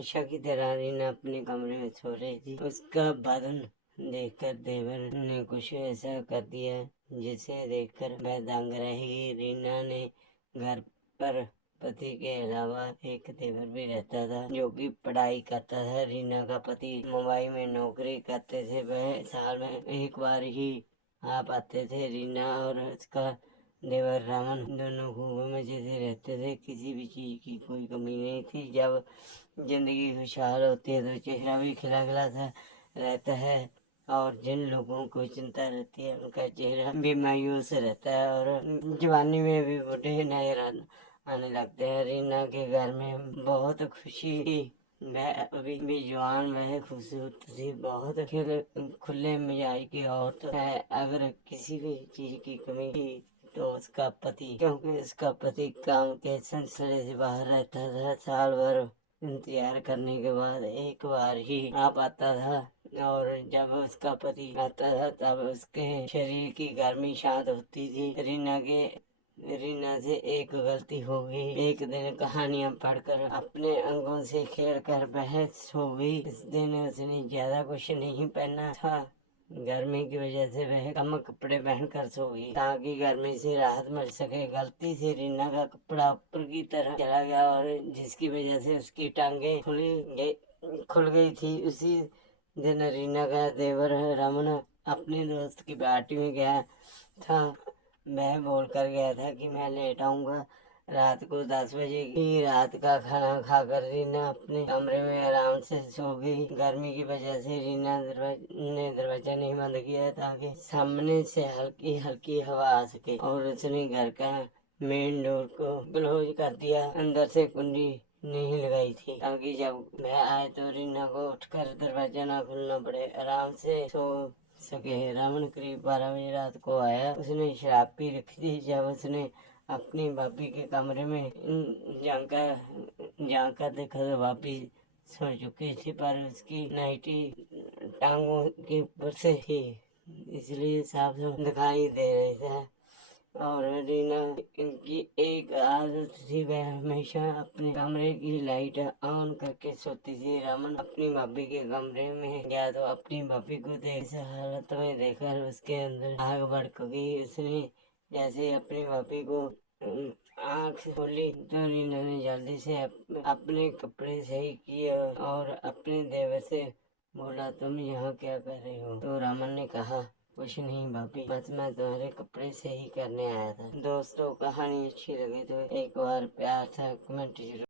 हमेशा की तरह रीना अपने कमरे में सो रही थी। उसका बदन देखकर देवर ने कुछ ऐसा कर दिया जिसे देखकर वह दंग रही। रीना ने घर पर पति के अलावा एक देवर भी रहता था जो कि पढ़ाई करता था। रीना का पति मुंबई में नौकरी करते थे। वह साल में एक बार ही आ पाते थे। रीना और उसका देवर रमन दोनों खूब मजे से रहते थे। किसी भी चीज की कोई कमी नहीं थी। जब जिंदगी खुशहाल होती है तो चेहरा भी खिला खिला सा रहता है और जिन लोगों को चिंता रहती है उनका चेहरा भी मायूस रहता है और जवानी में भी बूढ़े नजर आने लगते हैं। रीना के घर में बहुत खुशी थी। वह अभी भी जवान, वह खूबसूरत थी, बहुत खुले मिजाज की औरत है। अगर किसी भी चीज की कमी थी तो उसका पति, क्योंकि उसका पति काम के सिलसिले से बाहर रहता था, साल भर इंतजार करने के बाद एक बार ही आ पाता था और जब उसका पति आता था तब उसके शरीर की गर्मी शांत होती थी। रीना से एक गलती हो गई। एक दिन कहानियां पढ़कर अपने अंगों से खेलकर वह सो गई। इस दिन उसने ज्यादा कुछ नहीं पहना था। गर्मी की वजह से वह कम कपड़े पहनकर सो गई ताकि गर्मी से राहत मिल सके। गलती से रीना का कपड़ा ऊपर की तरफ चला गया और जिसकी वजह से उसकी टांगे खुल गई थी। उसी दिन रीना का देवर रमन अपने दोस्त की पार्टी में गया था। मैं बोल कर गया था कि मैं लेट आऊंगा। रात को 10 बजे की रात का खाना खाकर रीना अपने कमरे में आराम से सो गई। गर्मी की वजह से रीना ने दरवाजा नहीं बंद किया ताकि सामने से हल्की हल्की हवा आ सके और उसने घर का मेन डोर को क्लोज कर दिया। अंदर से कुंडी नहीं लगाई थी ताकि जब वह आए तो रीना को उठकर दरवाजा ना खोलना पड़े, आराम से सो सके। रमन करीब 12 बजे रात को आया। उसने शराब पी रखी थी। जब उसने अपनी भाभी के कमरे में झांका देखा तो भाभी सो चुकी थी, पर उसकी नाइटी टांगों के ऊपर से थी, इसलिए साफ साफ दिखाई दे रही था। और रीना इनकी एक आदत थी, वह हमेशा अपने कमरे की लाइट ऑन करके सोती थी। रमन अपनी भाभी के कमरे में गया तो अपनी भाभी को इस हालत में देखकर उसके अंदर आग भड़क गई। उसने जैसे अपनी भाभी को आँख खोली तो रीना ने जल्दी से अपने कपड़े सही किए और अपने देवर से बोला, तुम यहाँ क्या कर रही हो? तो रमन ने कहा, कुछ नहीं भाभी, बस मैं तुम्हारे कपड़े सही करने आया था। दोस्तों, कहानी अच्छी लगी तो एक बार प्यार से कमेंट जरूर